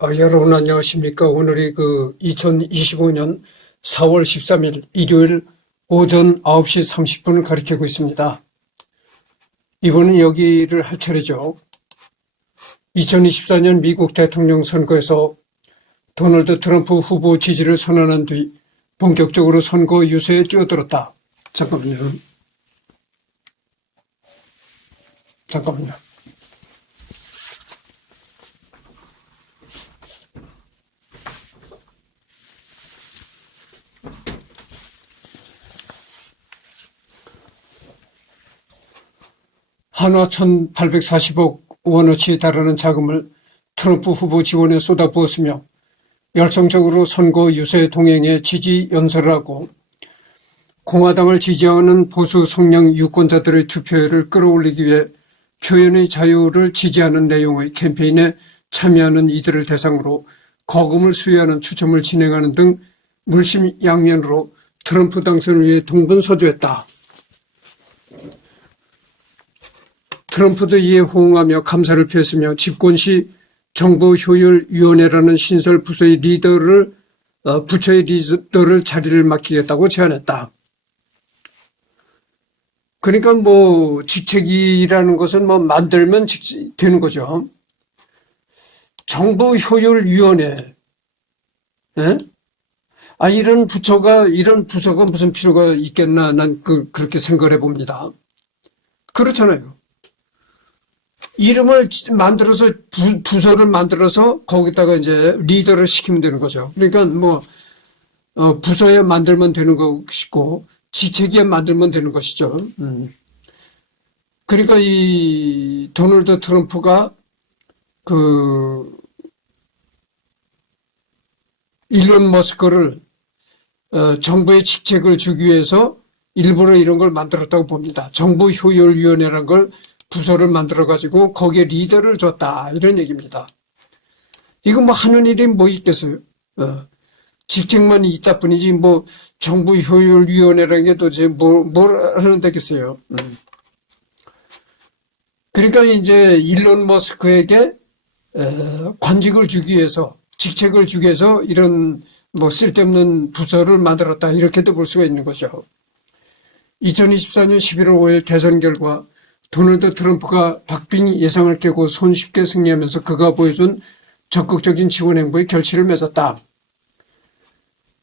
여러분 안녕하십니까? 오늘이 2025년 4월 13일 일요일 오전 9시 30분을 가리키고 있습니다. 이번은 여기를 할 차례죠. 2024년 미국 대통령 선거에서 도널드 트럼프 후보 지지를 선언한 뒤 본격적으로 선거 유세에 뛰어들었다. 잠깐만요. 한화 1,840억 원어치에 달하는 자금을 트럼프 후보 지원에 쏟아부었으며 열성적으로 선거 유세 동행에 지지 연설을 하고 공화당을 지지하는 보수 성향 유권자들의 투표율을 끌어올리기 위해 표현의 자유를 지지하는 내용의 캠페인에 참여하는 이들을 대상으로 거금을 수여하는 추첨을 진행하는 등 물심양면으로 트럼프 당선을 위해 동분서주했다. 트럼프도 이에 호응하며 감사를 표했으며 집권시 정보효율위원회라는 신설 부처의 리더를 자리를 맡기겠다고 제안했다. 그러니까 직책이라는 것은 만들면 되는 거죠. 정보효율위원회. 이런 부서가 무슨 필요가 있겠나 난 그렇게 생각을 해봅니다. 그렇잖아요. 이름을 만들어서 부서를 만들어서 거기다가 이제 리더를 시키면 되는 거죠. 그러니까 부서에 만들면 되는 것이고 직책에 만들면 되는 것이죠. 그러니까 이 도널드 트럼프가 일론 머스크를 정부의 직책을 주기 위해서 일부러 이런 걸 만들었다고 봅니다. 정보효율위원회라는 걸 부서를 만들어가지고 거기에 리더를 줬다. 이런 얘기입니다. 이거 하는 일이 있겠어요? 직책만 있다 뿐이지 정부효율위원회라는 게 도대체 뭘 하는 데겠어요? 그러니까 이제 일론 머스크에게 관직을 주기 위해서 직책을 주기 위해서 이런 쓸데없는 부서를 만들었다. 이렇게도 볼 수가 있는 거죠. 2024년 11월 5일 대선 결과 도널드 트럼프가 박빙 예상을 깨고 손쉽게 승리하면서 그가 보여준 적극적인 지원 행보에 결실을 맺었다.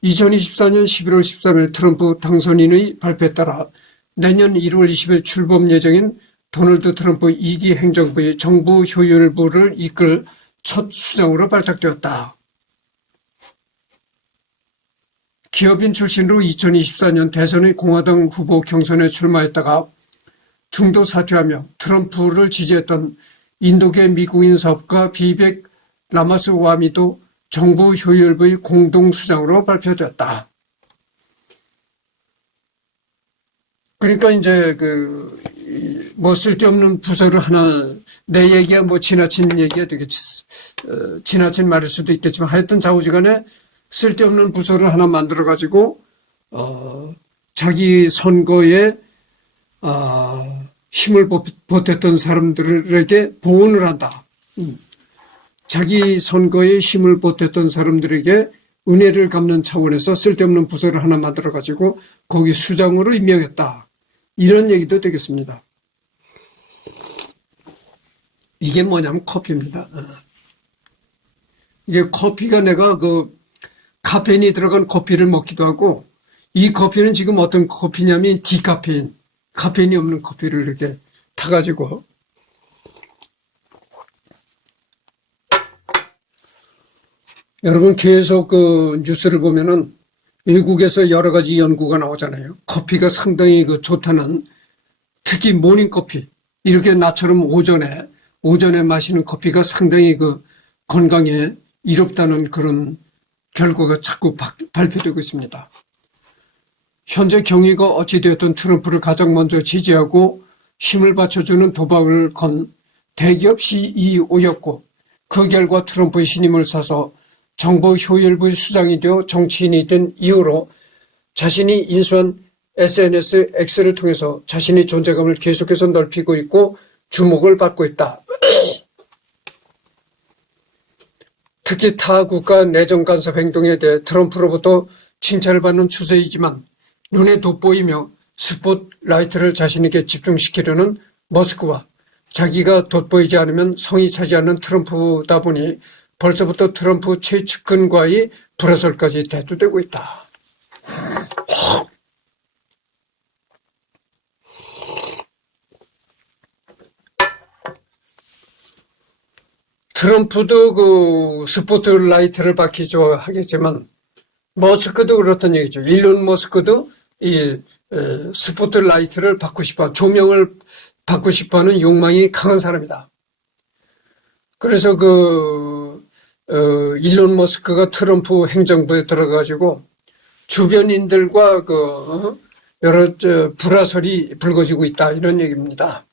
2024년 11월 13일 트럼프 당선인의 발표에 따라 내년 1월 20일 출범 예정인 도널드 트럼프 2기 행정부의 정부효율부를 이끌 첫 수장으로 발탁되었다. 기업인 출신으로 2024년 대선의 공화당 후보 경선에 출마했다가 중도 사퇴하며 트럼프를 지지했던 인도계 미국인 사업가 비벡 라마스와미도 정부효율부의 공동수장으로 발표되었다. 그러니까 이제 쓸데없는 부서를 하나, 내 얘기가 지나친 얘기가 되겠지, 지나친 말일 수도 있겠지만 하여튼 좌우지간에 쓸데없는 부서를 하나 만들어가지고 자기 선거에 힘을 보탰던 사람들에게 보온을 한다. 자기 선거에 힘을 보탰던 사람들에게 은혜를 갚는 차원에서 쓸데없는 부서를 하나 만들어가지고 거기 수장으로 임명했다. 이런 얘기도 되겠습니다. 이게 뭐냐면 커피입니다. 이게 커피가 내가 카페인이 들어간 커피를 먹기도 하고 이 커피는 지금 어떤 커피냐면 디카페인. 카페인이 없는 커피를 이렇게 타가지고 여러분 계속 뉴스를 보면은 외국에서 여러 가지 연구가 나오잖아요. 커피가 상당히 좋다는, 특히 모닝커피, 이렇게 나처럼 오전에 마시는 커피가 상당히 건강에 이롭다는 그런 결과가 자꾸 발표되고 있습니다. 현재 경위가 어찌되었든 트럼프를 가장 먼저 지지하고 힘을 받쳐주는 도박을 건 대기업 CEO였고 그 결과 트럼프의 신임을 사서 정보효율부의 수장이 되어 정치인이 된 이후로 자신이 인수한 SNS X를 통해서 자신의 존재감을 계속해서 넓히고 있고 주목을 받고 있다. 특히 타 국가 내정 간섭 행동에 대해 트럼프로부터 칭찬을 받는 추세이지만 눈에 돋보이며 스포트라이트를 자신에게 집중시키려는 머스크와 자기가 돋보이지 않으면 성이 차지 않는 트럼프다 보니 벌써부터 트럼프 최측근과의 불화설까지 대두되고 있다. 트럼프도 그 스포트라이트를 받기 좋아하겠지만 머스크도 그렇다는 얘기죠. 일론 머스크도 이 스포트라이트를 받고 싶어, 조명을 받고 싶어하는 욕망이 강한 사람이다. 그래서 일론 머스크가 트럼프 행정부에 들어가지고 주변인들과 여러 불화설이 불거지고 있다, 이런 얘기입니다.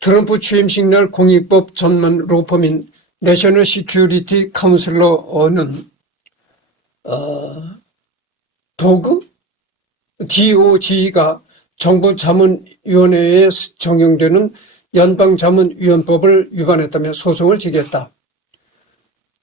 트럼프 취임식 날 공익법 전문 로펌인 내셔널 시큐리티 카운슬러는 DOG가 정부자문위원회에 적용되는 연방자문위원법을 위반했다며 소송을 제기했다.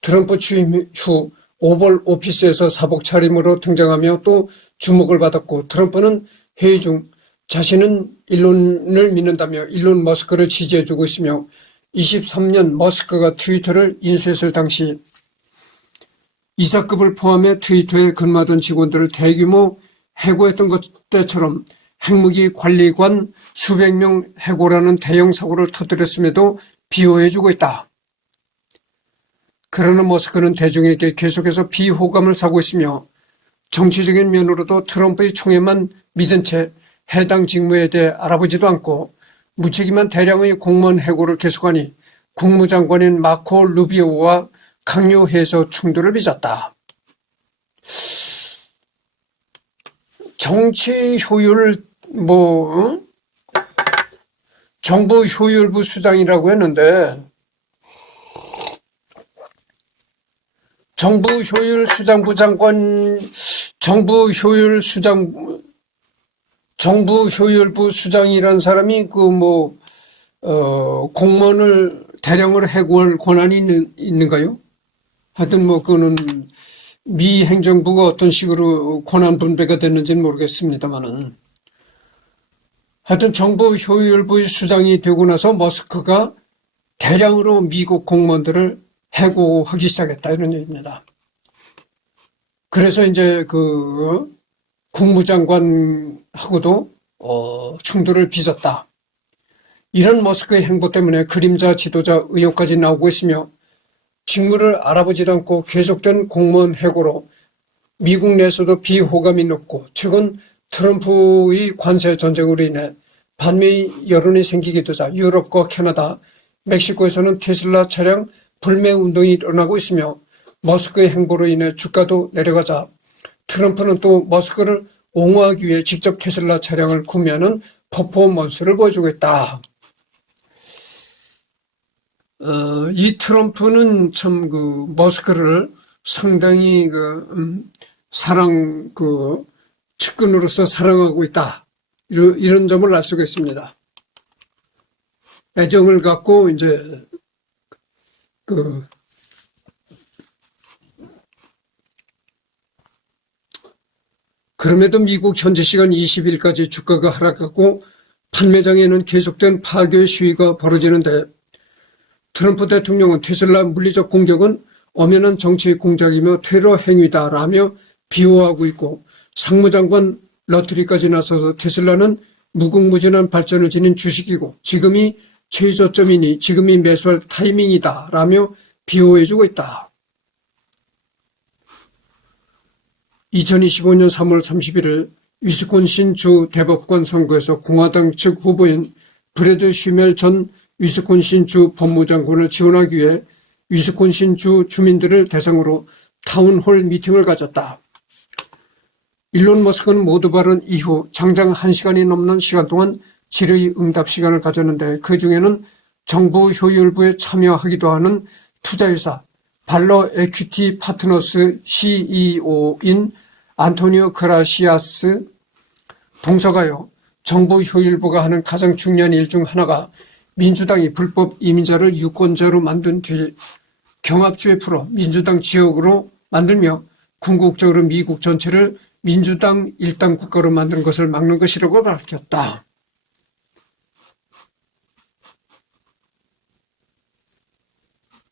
트럼프 취임 후 오벌 오피스에서 사복 차림으로 등장하며 또 주목을 받았고, 트럼프는 회의 중 자신은 일론을 믿는다며 일론 머스크를 지지해주고 있으며 23년 머스크가 트위터를 인수했을 당시 이사급을 포함해 트위터에 근무하던 직원들을 대규모 해고했던 것 때처럼 핵무기 관리관 수백 명 해고라는 대형 사고를 터뜨렸음에도 비호해주고 있다. 그러나 머스크는 대중에게 계속해서 비호감을 사고 있으며 정치적인 면으로도 트럼프의 총애만 믿은 채 해당 직무에 대해 알아보지도 않고 무책임한 대량의 공무원 해고를 계속하니 국무장관인 마코 루비오와 강요해서 충돌을 빚었다. 정치 효율 정부 효율부 수장이라고 했는데 정부 효율부 수장이라는 사람이 공무원을 대량으로 해고할 권한이 있는가요? 하여튼 그거는 미 행정부가 어떤 식으로 권한 분배가 됐는지는 모르겠습니다만은, 하여튼 정부 효율부 수장이 되고 나서 머스크가 대량으로 미국 공무원들을 해고하기 시작했다, 이런 얘기입니다. 그래서 이제 국무장관하고도 충돌을 빚었다. 이런 머스크의 행보 때문에 그림자 지도자 의혹까지 나오고 있으며 직무를 알아보지도 않고 계속된 공무원 해고로 미국 내에서도 비호감이 높고, 최근 트럼프의 관세 전쟁으로 인해 반미 여론이 생기기도 하자 유럽과 캐나다, 멕시코에서는 테슬라 차량 불매 운동이 일어나고 있으며 머스크의 행보로 인해 주가도 내려가자 트럼프는 또 머스크를 옹호하기 위해 직접 테슬라 차량을 구매하는 퍼포먼스를 보여주고 있다. 이 트럼프는 참 머스크를 상당히 측근으로서 사랑하고 있다, 이런 점을 알 수가 있습니다. 애정을 갖고 이제 그럼에도 미국 현지 시간 20일까지 주가가 하락하고 판매장에는 계속된 파괴 시위가 벌어지는데, 트럼프 대통령은 테슬라 물리적 공격은 엄연한 정치 공작이며 테러 행위다라며 비호하고 있고, 상무장관 러트리까지 나서서 테슬라는 무궁무진한 발전을 지닌 주식이고 지금이 최저점이니 지금이 매수할 타이밍이다라며 비호해주고 있다. 2025년 3월 31일 위스콘신 주 대법관 선거에서 공화당 측 후보인 브래드 슈멜 전 위스콘신 주 법무장관을 지원하기 위해 위스콘신 주 주민들을 대상으로 타운홀 미팅을 가졌다. 일론 머스크는 모두 발언 이후 장장 1시간이 넘는 시간 동안 질의응답 시간을 가졌는데, 그 중에는 정부 효율부에 참여하기도 하는 투자회사 발러 에퀴티 파트너스 CEO인 안토니오 그라시아스 동서가요, 정부 효율부가 하는 가장 중요한 일 중 하나가 민주당이 불법 이민자를 유권자로 만든 뒤 경합주에 풀어 민주당 지역으로 만들며 궁극적으로 미국 전체를 민주당 일당 국가로 만드는 것을 막는 것이라고 밝혔다.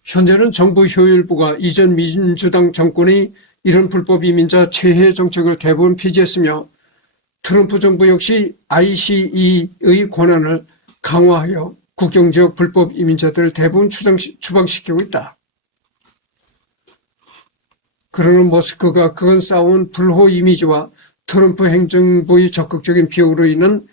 현재는 정부 효율부가 이전 민주당 정권의 이런 불법 이민자 체해 정책을 대부분 폐지했으며 트럼프 정부 역시 ICE의 권한을 강화하여 국경지역 불법 이민자들을 대부분 추방시키고 있다. 그러는 머스크가 그건 쌓아온 불호 이미지와 트럼프 행정부의 적극적인 비용으로 인한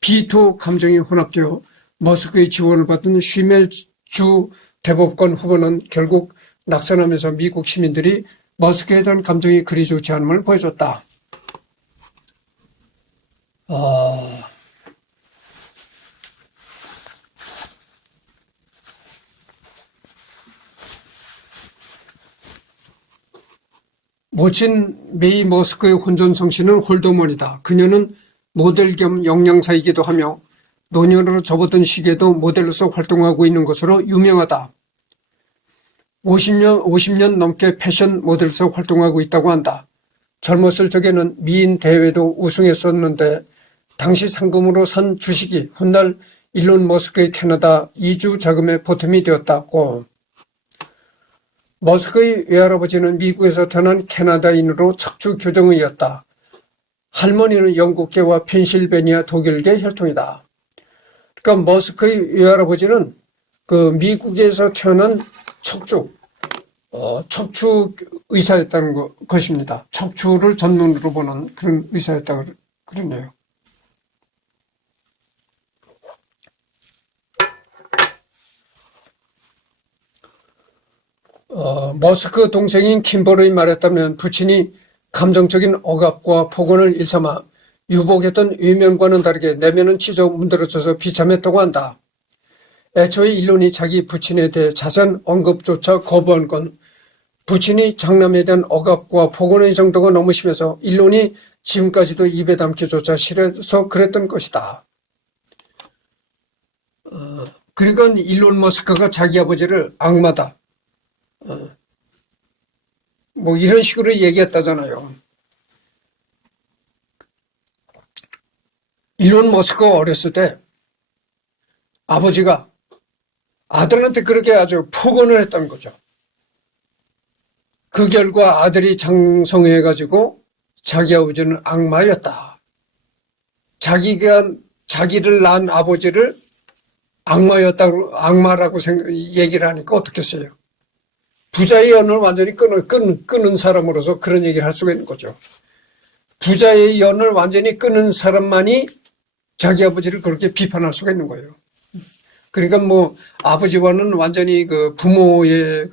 비토 감정이 혼합되어 머스크의 지원을 받은 쉬멜 주 대법관 후보는 결국 낙선하면서 미국 시민들이 머스크에 대한 감정이 그리 좋지 않음을 보여줬다. 모친 메이 머스크의 혼전 성씨는 홀더먼이다. 그녀는 모델 겸 영양사이기도 하며 노년으로 접어든 시기에도 모델로서 활동하고 있는 것으로 유명하다. 50년 넘게 패션 모델로서 활동하고 있다고 한다. 젊었을 적에는 미인 대회도 우승했었는데 당시 상금으로 산 주식이 훗날 일론 머스크의 캐나다 이주 자금의 보탬이 되었다고. 머스크의 외할아버지는 미국에서 태어난 캐나다인으로 척추 교정의였다. 할머니는 영국계와 펜실베니아 독일계 혈통이다. 그러니까 머스크의 외할아버지는 그 미국에서 태어난 척추 의사였다는 것입니다. 척추를 전문으로 보는 그런 의사였다고 그러네요. 머스크 동생인 킴버러이 말했다면 부친이 감정적인 억압과 폭언을 일삼아 유복했던 외면과는 다르게 내면은 찢어 문드러져서 비참했다고 한다. 애초에 일론이 자기 부친에 대해 자세한 언급조차 거부한 건 부친이 장남에 대한 억압과 폭언의 정도가 너무 심해서 일론이 지금까지도 입에 담기조차 싫어서 그랬던 것이다. 그러니까 일론 머스크가 자기 아버지를 악마다. 뭐 이런 식으로 얘기했다잖아요. 일론 머스크가 어렸을 때 아버지가 아들한테 그렇게 아주 폭언을 했다는 거죠. 그 결과 아들이 장성해가지고 자기 아버지는 악마였다. 자기를 낳은 아버지를 악마라고 얘기를 하니까 어떻겠어요? 부자의 연을 완전히 끊은 사람으로서 그런 얘기를 할 수가 있는 거죠. 부자의 연을 완전히 끊은 사람만이 자기 아버지를 그렇게 비판할 수가 있는 거예요. 그러니까 뭐 아버지와는 완전히 그 부모의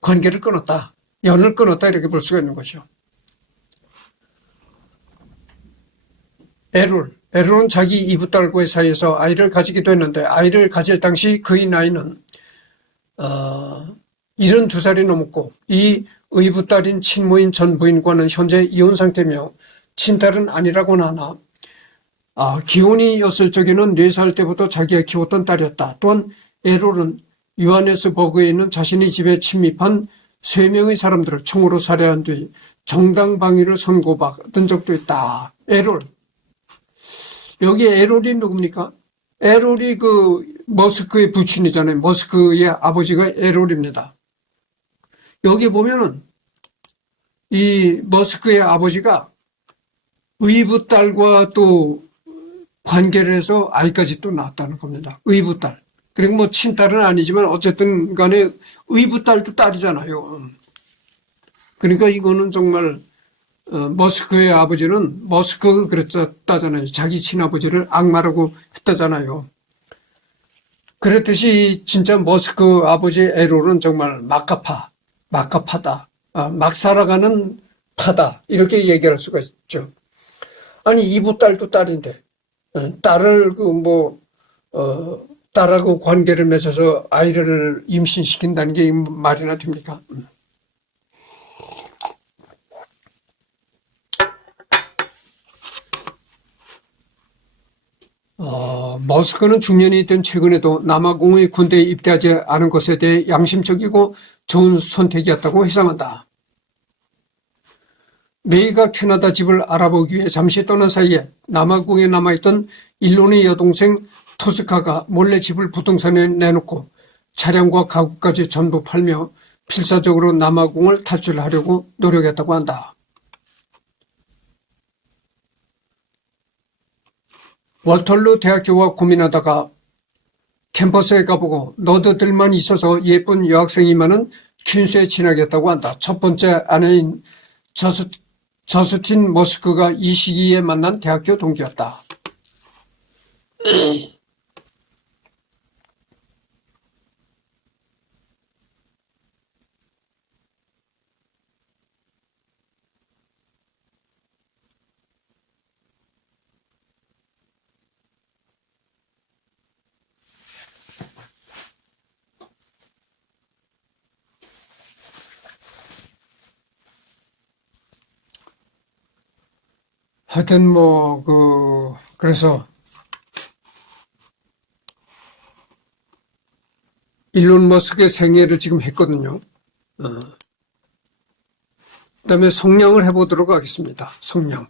관계를 끊었다. 연을 끊었다 이렇게 볼 수가 있는 것이죠. 에롤은 자기 이붓딸과의 사이에서 아이를 가지기도 했는데 아이를 가질 당시 그의 나이는 72살이 넘었고 이 의붓딸인 친모인 전 부인과는 현재 이혼 상태며 친딸은 아니라고는 하나 기혼이었을 적에는 4살 때부터 자기가 키웠던 딸이었다. 또한 에롤은 요하네스버그에 있는 자신의 집에 침입한 3명의 사람들을 총으로 살해한 뒤 정당 방위를 선고받은 적도 있다. 에롤. 여기 에롤이 누굽니까? 에롤이 그 머스크의 부친이잖아요. 머스크의 아버지가 에롤입니다. 여기 보면은 이 머스크의 아버지가 의붓딸과 또 관계를 해서 아이까지 또 낳았다는 겁니다. 의붓딸. 그리고 뭐 친딸은 아니지만 어쨌든 간에 의붓딸도 딸이잖아요. 그러니까 이거는 정말 머스크의 아버지는 머스크가 그랬다잖아요. 자기 친아버지를 악마라고 했다잖아요. 그랬듯이 진짜 머스크 아버지 에롤은 정말 막가파다. 막 살아가는 파다. 이렇게 얘기할 수가 있죠. 아니 이붓딸도 딸인데 딸을 딸하고 관계를 맺어서 아이를 임신시킨다는 게 말이나 됩니까? 머스크는 중년이 된 최근에도 남아공의 군대에 입대하지 않은 것에 대해 양심적이고 좋은 선택이었다고 회상한다. 메이가 캐나다 집을 알아보기 위해 잠시 떠난 사이에 남아공에 남아있던 일론의 여동생 토스카가 몰래 집을 부동산에 내놓고 차량과 가구까지 전부 팔며 필사적으로 남아공을 탈출하려고 노력했다고 한다. 월털루 대학교와 고민하다가 캠퍼스에 가보고 너드들만 있어서 예쁜 여학생이 많은 퀸스에 지나겠다고 한다. 첫 번째 아내인 저스틴 머스크가 이 시기에 만난 대학교 동기였다. 하여튼 그래서 일론 머스크의 생애를 지금 했거든요. 그다음에 성령을 해보도록 하겠습니다. 성령.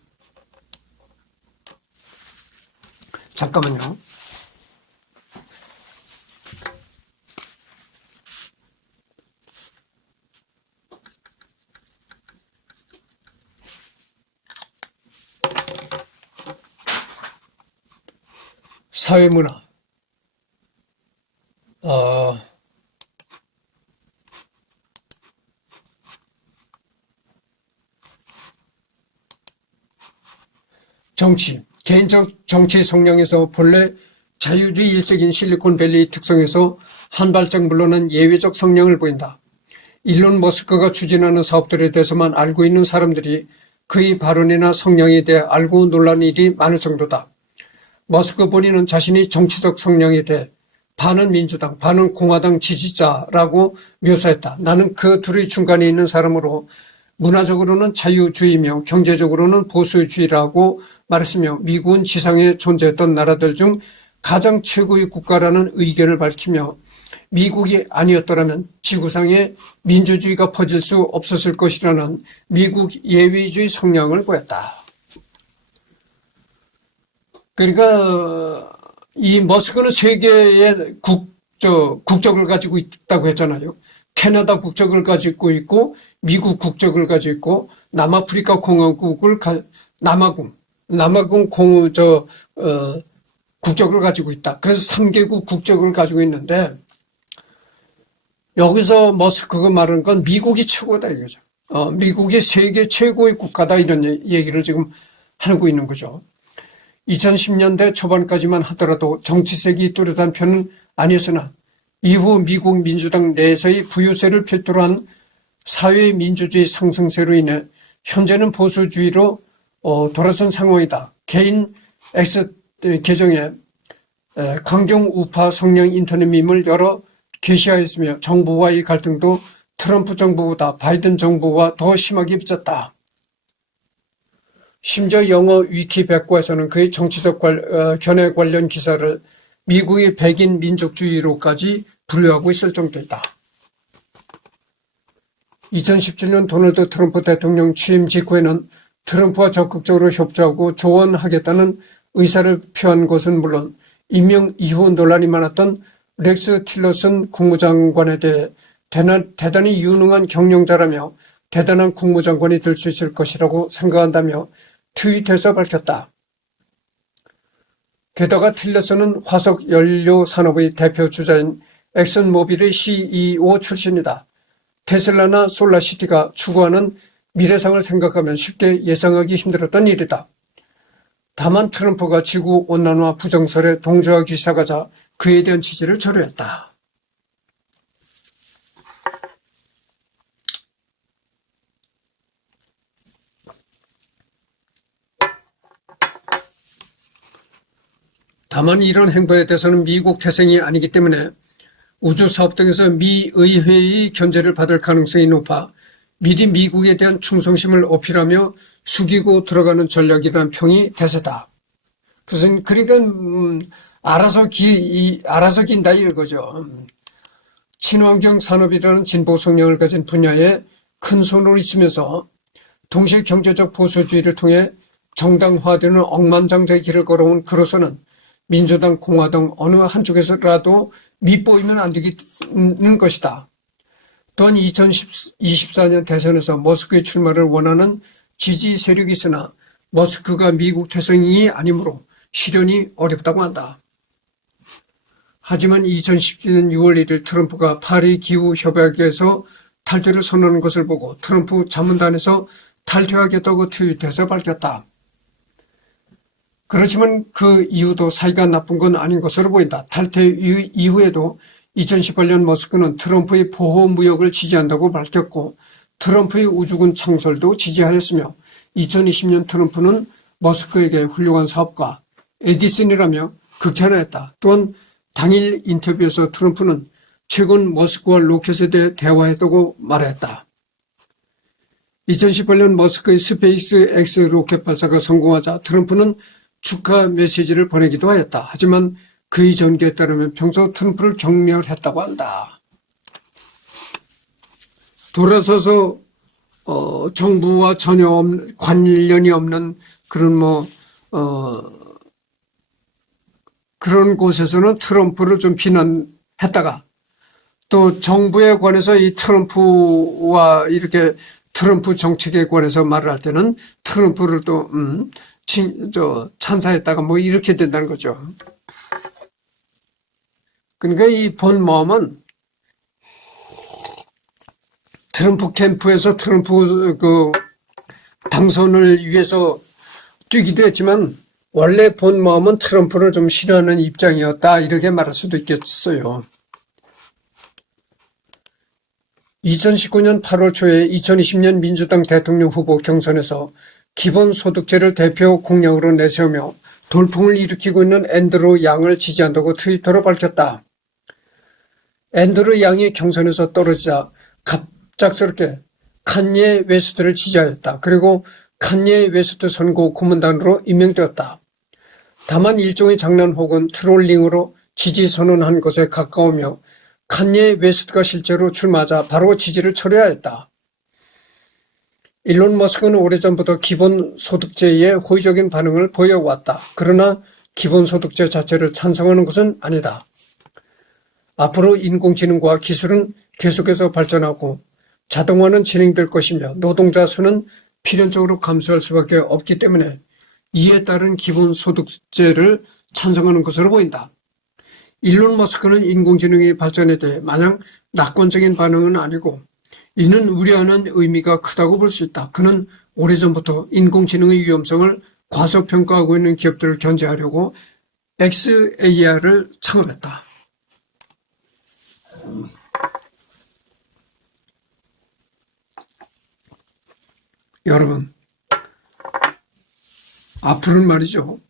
잠깐만요. 사회문화. 정치. 개인적 정치 성향에서 본래 자유주의 일색인 실리콘밸리의 특성에서 한 발짝 물러난 예외적 성향을 보인다. 일론 머스크가 추진하는 사업들에 대해서만 알고 있는 사람들이 그의 발언이나 성향에 대해 알고 놀란 일이 많을 정도다. 머스크 본인은 자신이 정치적 성향에 대해 반은 민주당, 반은 공화당 지지자라고 묘사했다. 나는 그 둘의 중간에 있는 사람으로 문화적으로는 자유주의며 경제적으로는 보수주의라고 말했으며 미국은 지상에 존재했던 나라들 중 가장 최고의 국가라는 의견을 밝히며 미국이 아니었더라면 지구상에 민주주의가 퍼질 수 없었을 것이라는 미국 예외주의 성향을 보였다. 그러니까 이 머스크는 세계의 국적을 가지고 있다고 했잖아요. 캐나다 국적을 가지고 있고 미국 국적을 가지고 있고 남아프리카 공화국을 남아공 국적을 가지고 있다. 그래서 3개국 국적을 가지고 있는데 여기서 머스크가 말하는 건 미국이 최고다 이거죠. 미국이 세계 최고의 국가다 이런 얘기를 지금 하고 있는 거죠. 2010년대 초반까지만 하더라도 정치색이 뚜렷한 편은 아니었으나 이후 미국 민주당 내에서의 부유세를 필두로 한 사회민주주의 상승세로 인해 현재는 보수주의로 돌아선 상황이다. 개인 X 계정에 강경 우파 성향 인터넷 밈을 여러 게시하였으며 정부와의 갈등도 트럼프 정부보다 바이든 정부와 더 심하게 빚었다. 심지어 영어 위키 백과에서는 그의 정치적 견해 관련 기사를 미국의 백인 민족주의로까지 분류하고 있을 정도이다. 2017년 도널드 트럼프 대통령 취임 직후에는 트럼프와 적극적으로 협조하고 조언하겠다는 의사를 표한 것은 물론 임명 이후 논란이 많았던 렉스 틸러슨 국무장관에 대해 대단히 유능한 경영자라며 대단한 국무장관이 될 수 있을 것이라고 생각한다며 트윗에서 밝혔다. 게다가 틸러슨은 화석 연료 산업의 대표 주자인 엑슨모빌의 CEO 출신이다. 테슬라나 솔라시티가 추구하는 미래상을 생각하면 쉽게 예상하기 힘들었던 일이다. 다만 트럼프가 지구온난화 부정설에 동조하기 시작하자 그에 대한 지지를 절회했다. 다만 이런 행보에 대해서는 미국 태생이 아니기 때문에 우주사업 등에서 미 의회의 견제를 받을 가능성이 높아 미리 미국에 대한 충성심을 어필하며 숙이고 들어가는 전략이라는 평이 대세다. 그러니까 알아서 긴다 이거죠. 친환경 산업이라는 진보 성향을 가진 분야에 큰 손을 있으면서 동시에 경제적 보수주의를 통해 정당화되는 억만장자의 길을 걸어온 그로서는 민주당, 공화당 어느 한쪽에서라도 밑보이면 안 되는 것이다. 또한 2024년 대선에서 머스크의 출마를 원하는 지지 세력이 있으나 머스크가 미국 대선이 아니므로 실현이 어렵다고 한다. 하지만 2017년 6월 1일 트럼프가 파리 기후협약에서 탈퇴를 선언하는 것을 보고 트럼프 자문단에서 탈퇴하겠다고 트윗해서 밝혔다. 그렇지만 그 이유도 사이가 나쁜 건 아닌 것으로 보인다. 탈퇴 이후에도 2018년 머스크는 트럼프의 보호무역을 지지한다고 밝혔고 트럼프의 우주군 창설도 지지하였으며 2020년 트럼프는 머스크에게 훌륭한 사업가 에디슨이라며 극찬하였다. 또한 당일 인터뷰에서 트럼프는 최근 머스크와 로켓에 대해 대화했다고 말했다. 2018년 머스크의 스페이스 X 로켓 발사가 성공하자 트럼프는 축하 메시지를 보내기도 하였다. 하지만 그의 전개에 따르면 평소 트럼프를 경멸했다고 한다. 돌아서서 정부와 전혀 관련이 없는 그런 그런 곳에서는 트럼프를 좀 비난했다가 또 정부에 관해서 이 트럼프와 이렇게 트럼프 정책에 관해서 말을 할 때는 트럼프를 또 찬사했다가 뭐 이렇게 된다는 거죠. 그러니까 이 본 마음은 트럼프 캠프에서 트럼프 그 당선을 위해서 뛰기도 했지만 원래 본 마음은 트럼프를 좀 싫어하는 입장이었다 이렇게 말할 수도 있겠어요. 2019년 8월 초에 2020년 민주당 대통령 후보 경선에서 기본소득제를 대표 공약으로 내세우며 돌풍을 일으키고 있는 앤드루 양을 지지한다고 트위터로 밝혔다. 앤드루 양이 경선에서 떨어지자 갑작스럽게 칸예 웨스트를 지지하였다. 그리고 칸예 웨스트 선거 고문단으로 임명되었다. 다만 일종의 장난 혹은 트롤링으로 지지 선언한 것에 가까우며 칸예 웨스트가 실제로 출마하자 바로 지지를 철회하였다. 일론 머스크는 오래전부터 기본소득제에 호의적인 반응을 보여왔다. 그러나 기본소득제 자체를 찬성하는 것은 아니다. 앞으로 인공지능과 기술은 계속해서 발전하고 자동화는 진행될 것이며 노동자 수는 필연적으로 감소할 수밖에 없기 때문에 이에 따른 기본소득제를 찬성하는 것으로 보인다. 일론 머스크는 인공지능의 발전에 대해 마냥 낙관적인 반응은 아니고 이는 우려하는 의미가 크다고 볼 수 있다. 그는 오래전부터 인공지능의 위험성을 과소평가하고 있는 기업들을 견제하려고 XAI를 창업했다. 여러분, 앞으로는 말이죠.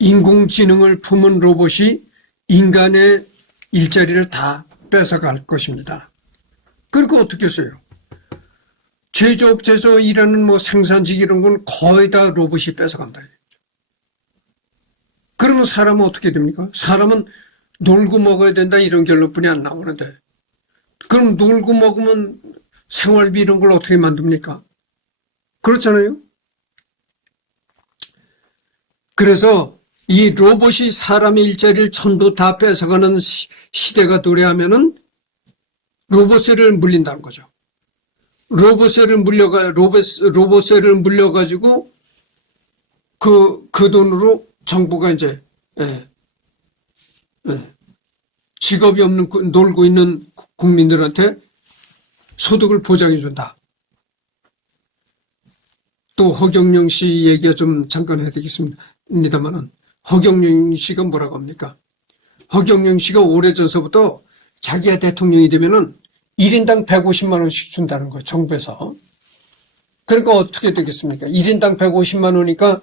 인공지능을 품은 로봇이 인간의 일자리를 다 뺏어갈 것입니다. 그러니까 어떻게 했어요? 제조업체에서 일하는 생산직 이런 건 거의 다 로봇이 뺏어간다. 그러면 사람은 어떻게 됩니까? 사람은 놀고 먹어야 된다 이런 결론뿐이 안 나오는데 그럼 놀고 먹으면 생활비 이런 걸 어떻게 만듭니까? 그렇잖아요. 그래서 이 로봇이 사람의 일자리를 전부 다 뺏어가는 시대가 도래하면은 로봇세를 물린다는 거죠. 로봇세를 물려가지고 그 돈으로 정부가 이제 직업이 없는 놀고 있는 국민들한테 소득을 보장해 준다. 또 허경영 씨 얘기가 좀 잠깐 해야 되겠습니다만은 허경영 씨가 뭐라고 합니까? 허경영 씨가 오래전서부터 자기가 대통령이 되면은 1인당 150만 원씩 준다는 거예요. 정부에서. 그러니까 어떻게 되겠습니까? 1인당 150만 원이니까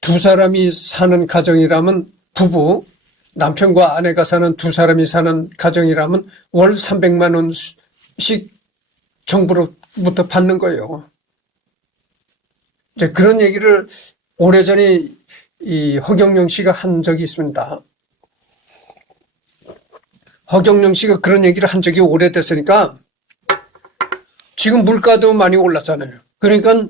두 사람이 사는 가정이라면 부부, 남편과 아내가 사는 두 사람이 사는 가정이라면 월 300만 원씩 정부로부터 받는 거예요. 이제 그런 얘기를 오래전에 이 허경영 씨가 한 적이 있습니다. 허경영 씨가 그런 얘기를 한 적이 오래됐으니까 지금 물가도 많이 올랐잖아요. 그러니까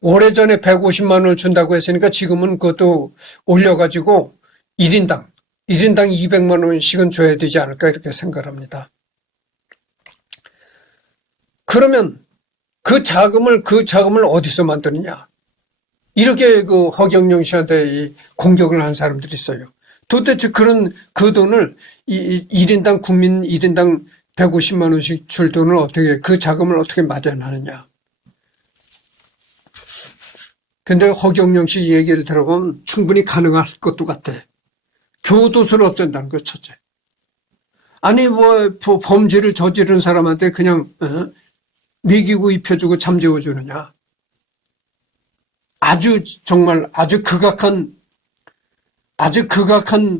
오래전에 150만 원을 준다고 했으니까 지금은 그것도 올려가지고 1인당 200만 원씩은 줘야 되지 않을까 이렇게 생각합니다. 그러면 그 자금을 어디서 만드느냐? 이렇게 그 허경영 씨한테 공격을 한 사람들이 있어요. 도대체 그 돈을 1인당 국민 1인당 150만 원씩 줄 돈을 그 자금을 어떻게 마련하느냐? 근데 허경영 씨 얘기를 들어보면 충분히 가능할 것도 같아. 교도소를 없앤다는 거 첫째. 아니 범죄를 저지른 사람한테 그냥 먹이고 입혀주고 잠재워주느냐. 정말 아주 극악한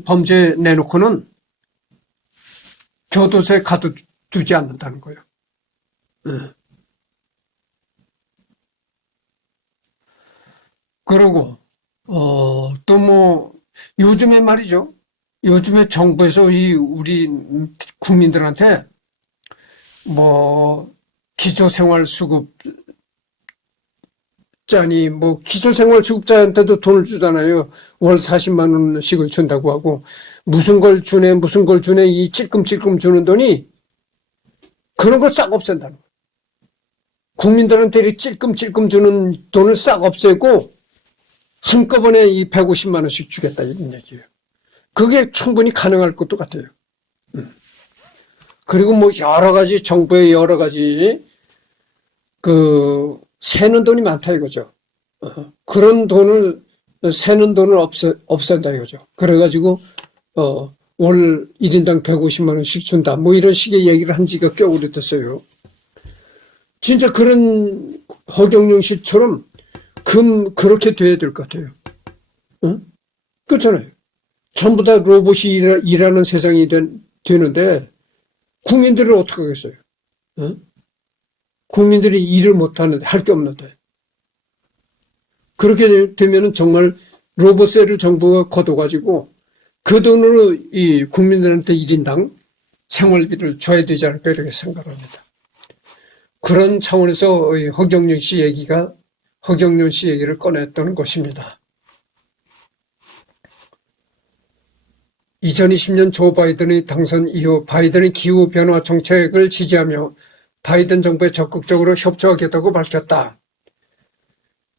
범죄 내놓고는 교도소에 가두지 않는다는 거예요. 그리고 또 요즘에 말이죠. 요즘에 정부에서 우리 국민들한테 기초생활수급자니 기초생활수급자한테도 돈을 주잖아요. 월 40만 원씩을 준다고 하고 무슨 걸 주네 이 찔끔찔끔 주는 돈이 그런 걸 싹 없앤다는 거예요. 국민들한테 이 찔끔찔끔 주는 돈을 싹 없애고 한꺼번에 이 150만 원씩 주겠다 이런 얘기예요. 그게 충분히 가능할 것도 같아요. 그리고 여러 가지 정부의 여러 가지 새는 돈이 많다 이거죠. 그런 돈을 새는 돈을 없앤다 이거죠. 그래가지고 월 1인당 150만 원씩 준다. 이런 식의 얘기를 한 지가 꽤 오래됐어요. 진짜 그런 허경영 씨처럼 그렇게 돼야 될 것 같아요. 그렇잖아요. 전부 다 로봇이 일하는 세상이 되는데 국민들은 어떻게 하겠어요? 국민들이 일을 못하는데 할 게 없는데 그렇게 되면은 정말 로봇세를 정부가 걷어가지고 그 돈으로 이 국민들한테 1인당 생활비를 줘야 되지 않을까 이렇게 생각합니다. 그런 차원에서 허경영 씨 얘기를 꺼냈던 것입니다. 2020년 조 바이든의 당선 이후 바이든의 기후변화 정책을 지지하며 바이든 정부에 적극적으로 협조하겠다고 밝혔다.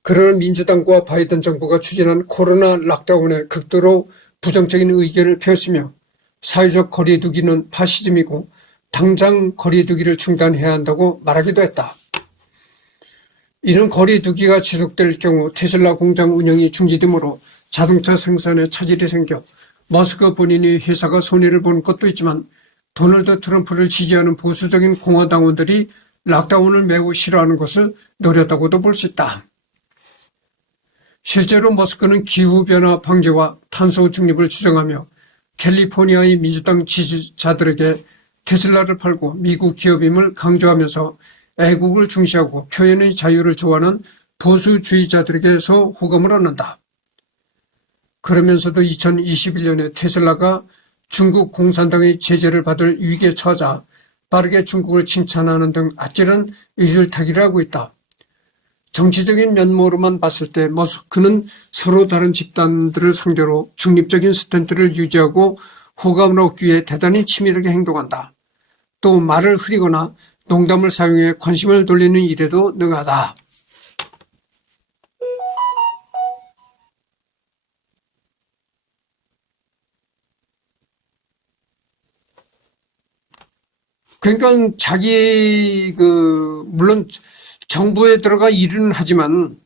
그러나 민주당과 바이든 정부가 추진한 코로나 락다운에 극도로 부정적인 의견을 펴으며 사회적 거리두기는 파시즘이고 당장 거리두기를 중단해야 한다고 말하기도 했다. 이런 거리두기가 지속될 경우 테슬라 공장 운영이 중지되므로 자동차 생산에 차질이 생겨 머스크 본인이 회사가 손해를 보는 것도 있지만 도널드 트럼프를 지지하는 보수적인 공화당원들이 락다운을 매우 싫어하는 것을 노렸다고도 볼 수 있다. 실제로 머스크는 기후변화 방지와 탄소 중립을 주장하며 캘리포니아의 민주당 지지자들에게 테슬라를 팔고 미국 기업임을 강조하면서 애국을 중시하고 표현의 자유를 좋아하는 보수주의자들에게서 호감을 얻는다. 그러면서도 2021년에 테슬라가 중국 공산당의 제재를 받을 위기에 처하자 빠르게 중국을 칭찬하는 등 아찔한 의줄타기를 하고 있다. 정치적인 면모로만 봤을 때 머스크는 서로 다른 집단들을 상대로 중립적인 스탠스를 유지하고 호감을 얻기 위해 대단히 치밀하게 행동한다. 또 말을 흐리거나 농담을 사용해 관심을 돌리는 일에도 능하다. 그러니까 물론 정부에 들어가 일은 하지만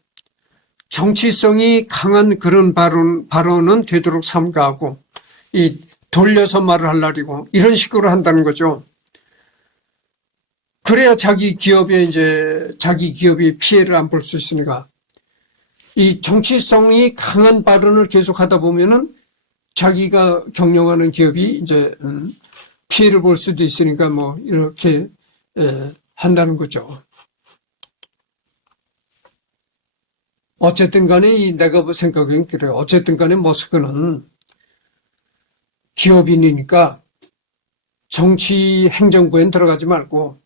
정치성이 강한 그런 발언은 되도록 삼가하고 돌려서 말을 하려고 이런 식으로 한다는 거죠. 그래야 자기 기업이 피해를 안 볼 수 있으니까 이 정치성이 강한 발언을 계속 하다 보면은 자기가 경영하는 기업이 피해를 볼 수도 있으니까 이렇게 한다는 거죠. 어쨌든 간에 내가 생각엔 그래요. 어쨌든 간에 머스크는 기업인이니까 정치 행정부엔 들어가지 말고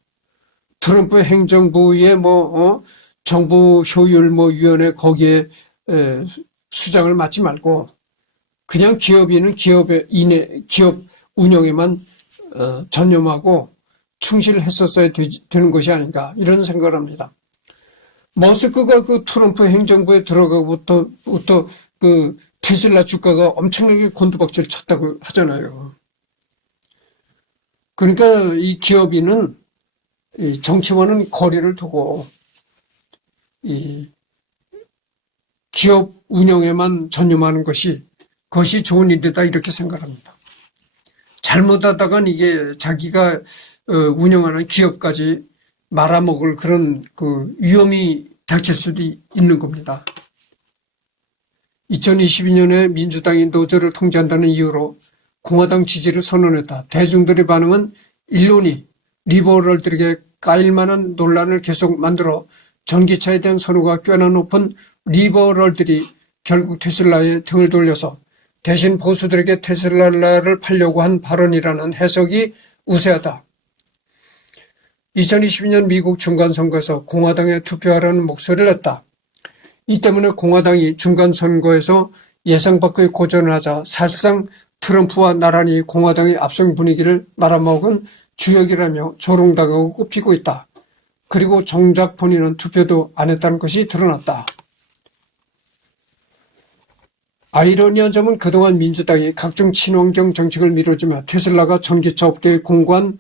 트럼프 행정부의 정부 효율 위원회 거기에 수장을 맡지 말고 그냥 기업인은 기업 운영에만 전념하고 충실했었어야 되는 것이 아닌가 이런 생각을 합니다. 머스크가 그 트럼프 행정부에 들어가고부터 그 테슬라 주가가 엄청나게 곤두박질 쳤다고 하잖아요. 그러니까 이 기업인은 이 정치와는 거리를 두고 이 기업 운영에만 전념하는 그것이 좋은 일이다 이렇게 생각합니다. 잘못하다간 이게 자기가 운영하는 기업까지 말아먹을 그런 그 위험이 닥칠 수도 있는 겁니다. 2022년에 민주당이 노조를 통제한다는 이유로 공화당 지지를 선언했다. 대중들의 반응은 일론이 리버럴들에게 까일만한 논란을 계속 만들어 전기차에 대한 선호가 꽤나 높은 리버럴들이 결국 테슬라에 등을 돌려서 대신 보수들에게 테슬라를 팔려고 한 발언이라는 해석이 우세하다. 2022년 미국 중간선거에서 공화당에 투표하라는 목소리를 냈다. 이 때문에 공화당이 중간선거에서 예상 밖의 고전을 하자 사실상 트럼프와 나란히 공화당의 압승 분위기를 말아먹은 주역이라며 조롱당하고 꼽히고 있다. 그리고 정작 본인은 투표도 안 했다는 것이 드러났다. 아이러니한 점은 그동안 민주당이 각종 친환경 정책을 밀어주며 테슬라가 전기차 업계의 공고한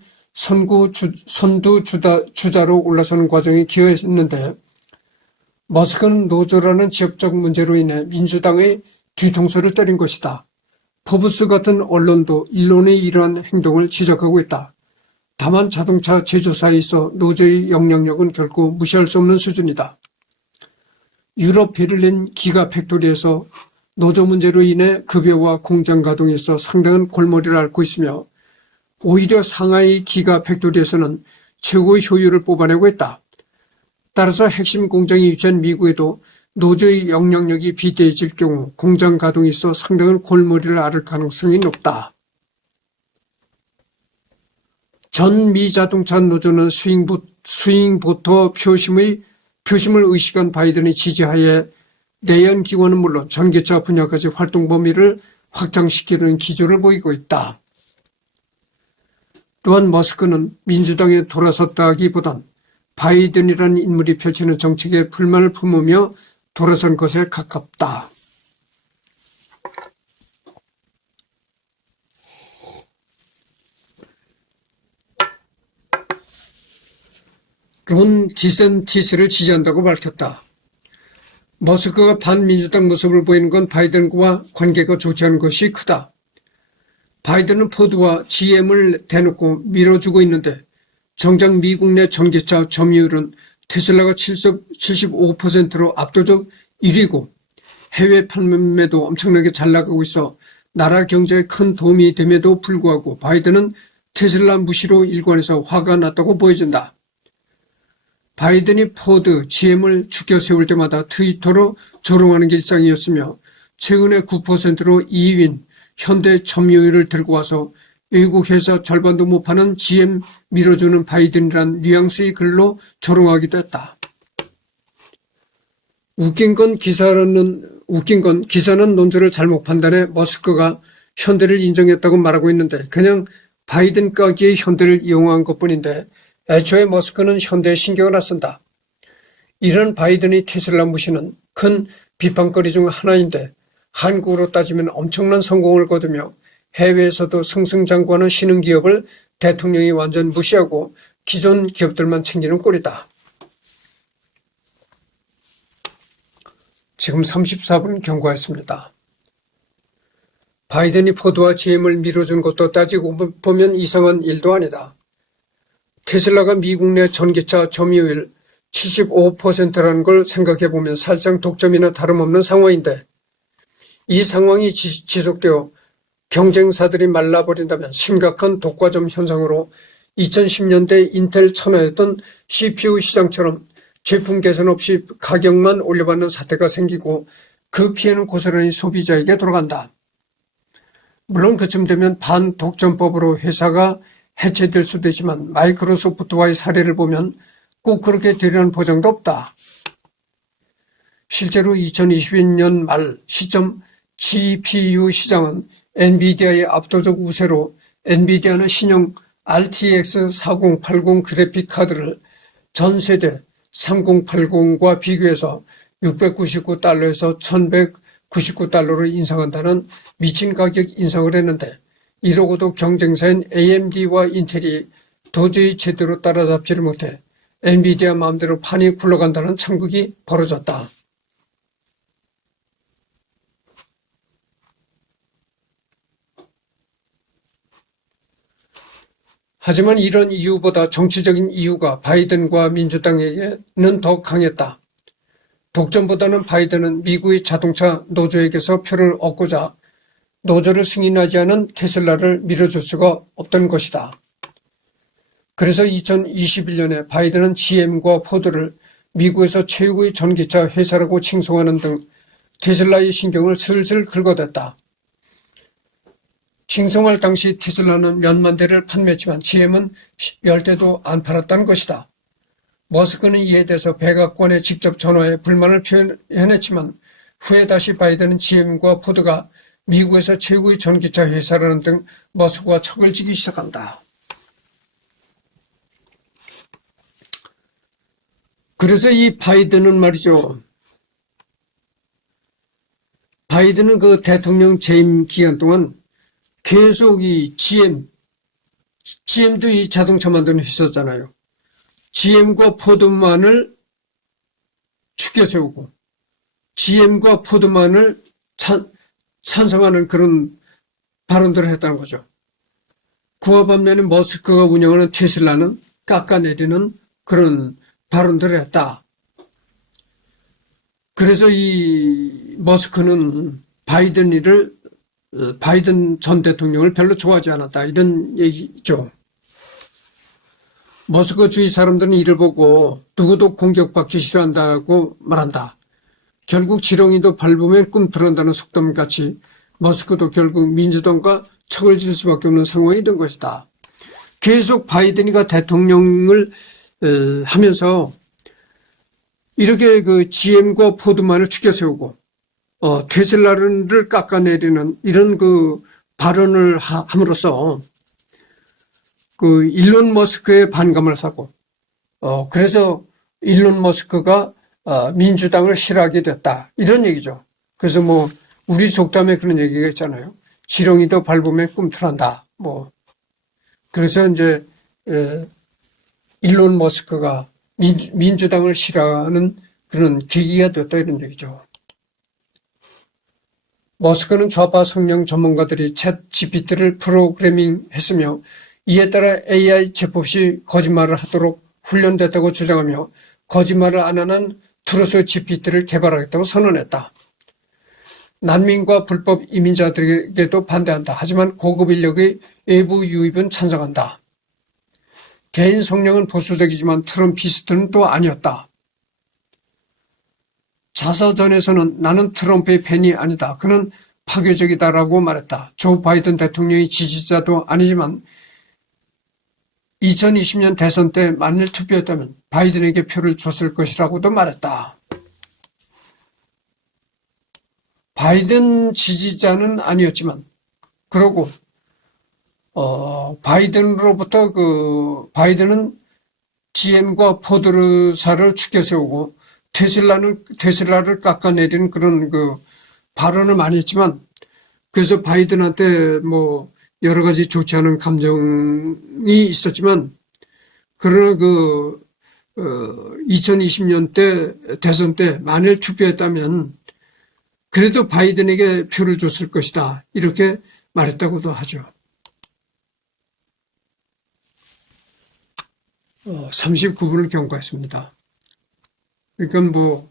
선두주자로 올라서는 과정에 기여했는데 머스크는 노조라는 지역적 문제로 인해 민주당의 뒤통수를 때린 것이다. 포브스 같은 언론도 일론의 이러한 행동을 지적하고 있다. 다만 자동차 제조사에 있어 노조의 영향력은 결코 무시할 수 없는 수준이다. 유럽 베를린 기가 팩토리에서 노조 문제로 인해 급여와 공장 가동에 있어 상당한 골머리를 앓고 있으며 오히려 상하이 기가 팩토리에서는 최고의 효율을 뽑아내고 있다. 따라서 핵심 공장이 위치한 미국에도 노조의 영향력이 비대해질 경우 공장 가동에 있어 상당한 골머리를 앓을 가능성이 높다. 전 미 자동차 노조는 스윙보터 표심을 의식한 바이든의 지지하에 내연 기관은 물론 전기차 분야까지 활동 범위를 확장시키려는 기조를 보이고 있다. 또한 머스크는 민주당에 돌아섰다기보단 바이든이라는 인물이 펼치는 정책에 불만을 품으며 돌아선 것에 가깝다. 론 디센티스를 지지한다고 밝혔다. 머스크가 반민주당 모습을 보이는 건 바이든과 관계가 좋지 않은 것이 크다. 바이든은 포드와 GM을 대놓고 밀어주고 있는데 정작 미국 내 전기차 점유율은 테슬라가 75%로 압도적 1위고 해외 판매도 엄청나게 잘 나가고 있어 나라 경제에 큰 도움이 됨에도 불구하고 바이든은 테슬라 무시로 일관해서 화가 났다고 보여진다. 바이든이 포드, GM을 죽여 세울 때마다 트위터로 조롱하는 게 일상이었으며 최근에 9%로 2위인 현대 점유율을 들고 와서 외국 회사 절반도 못 파는 GM 밀어주는 바이든이란 뉘앙스의 글로 조롱하기도 했다. 웃긴 건 기사는 논조를 잘못 판단해 머스크가 현대를 인정했다고 말하고 있는데 그냥 바이든 까기에 현대를 이용한 것뿐인데 애초에 머스크는 현대에 신경을 안 쓴다. 이런 바이든의 테슬라 무시는 큰 비판거리 중 하나인데 한국으로 따지면 엄청난 성공을 거두며 해외에서도 승승장구하는 신흥기업을 대통령이 완전 무시하고 기존 기업들만 챙기는 꼴이다. 지금 34분 경과했습니다. 바이든이 포드와 GM을 밀어준 것도 따지고 보면 이상한 일도 아니다. 테슬라가 미국 내 전기차 점유율 75%라는 걸 생각해보면 사실상 독점이나 다름없는 상황인데 이 상황이 지속되어 경쟁사들이 말라버린다면 심각한 독과점 현상으로 2010년대 인텔 천하였던 CPU 시장처럼 제품 개선 없이 가격만 올려받는 사태가 생기고 그 피해는 고스란히 소비자에게 돌아간다. 물론 그쯤 되면 반독점법으로 회사가 해체될 수도 있지만 마이크로소프트와의 사례를 보면 꼭 그렇게 되리라는 보장도 없다. 실제로 2022년 말 시점 GPU 시장은 엔비디아의 압도적 우세로 엔비디아는 신형 RTX 4080 그래픽 카드를 전 세대 3080과 비교해서 699달러에서 1199달러로 인상한다는 미친 가격 인상을 했는데 이러고도 경쟁사인 AMD와 인텔이 도저히 제대로 따라잡지를 못해 엔비디아 마음대로 판이 굴러간다는 참극이 벌어졌다. 하지만 이런 이유보다 정치적인 이유가 바이든과 민주당에게는 더 강했다. 독점보다는 바이든은 미국의 자동차 노조에게서 표를 얻고자 노조를 승인하지 않은 테슬라를 밀어줄 수가 없던 것이다. 그래서 2021년에 바이든은 GM과 포드를 미국에서 최고의 전기차 회사라고 칭송하는 등 테슬라의 신경을 슬슬 긁어댔다. 칭송할 당시 테슬라는 몇만 대를 판매했지만 GM은 10대도 안 팔았다는 것이다. 머스크는 이에 대해서 백악관에 직접 전화해 불만을 표현했지만 후에 다시 바이든은 GM과 포드가 미국에서 최고의 전기차 회사라는 등 머스크와 척을 지기 시작한다. 그래서 이 바이든은 말이죠. 바이든은 그 대통령 재임 기간 동안 계속 이 GM도 이 자동차 만드는 회사잖아요. GM과 포드만을 추켜 세우고 GM과 포드만을 찬성하는 그런 발언들을 했다는 거죠. 그와 반면에 머스크가 운영하는 테슬라는 깎아내리는 그런 발언들을 했다. 그래서 이 머스크는 바이든 전 대통령을 별로 좋아하지 않았다. 이런 얘기죠. 머스크 주위 사람들은 이를 보고 누구도 공격받기 싫어한다고 말한다. 결국 지렁이도 밟으면 꿈틀한다는 속담같이 머스크도 결국 민주당과 척을 질 수밖에 없는 상황이 된 것이다. 계속 바이든이가 대통령을 하면서 이렇게 그 GM과 포드만을 추켜 세우고 테슬라를 깎아내리는 이런 그 발언을 함으로써 그 일론 머스크의 반감을 사고 그래서 일론 머스크가 민주당을 싫어하게 됐다 이런 얘기죠. 그래서 뭐 우리 속담에 그런 얘기가 있잖아요. 지렁이도 밟으면 꿈틀한다. 뭐 그래서 이제 일론 머스크가 민주당을 싫어하는 그런 계기가 됐다 이런 얘기죠. 머스크는 좌파 성명 전문가들이 챗 GPT를 프로그래밍했으며 이에 따라 AI 제법 시 거짓말을 하도록 훈련됐다고 주장하며 거짓말을 안 하는 트루스 GPT를 개발하겠다고 선언했다. 난민과 불법 이민자들에게도 반대한다. 하지만 고급 인력의 외부 유입은 찬성한다. 개인 성향은 보수적이지만 트럼피스트는 또 아니었다. 자서전에서는 나는 트럼프의 팬이 아니다. 그는 파괴적이다라고 말했다. 조 바이든 대통령의 지지자도 아니지만 2020년 대선 때 만일 투표했다면 바이든에게 표를 줬을 것이라고도 말했다. 바이든 지지자는 아니었지만 그러고 바이든으로부터 바이든은 GM과 포드사를 추켜 세우고 테슬라를 깎아내리는 그런 발언을 많이 했지만 그래서 바이든한테 뭐 여러 가지 좋지 않은 감정이 있었지만 그러나 2020년 때 대선 때 만일 투표했다면 그래도 바이든에게 표를 줬을 것이다. 이렇게 말했다고도 하죠. 39분을 경과했습니다. 그러니까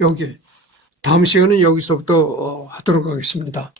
여기 다음 시간은 여기서부터 하도록 하겠습니다.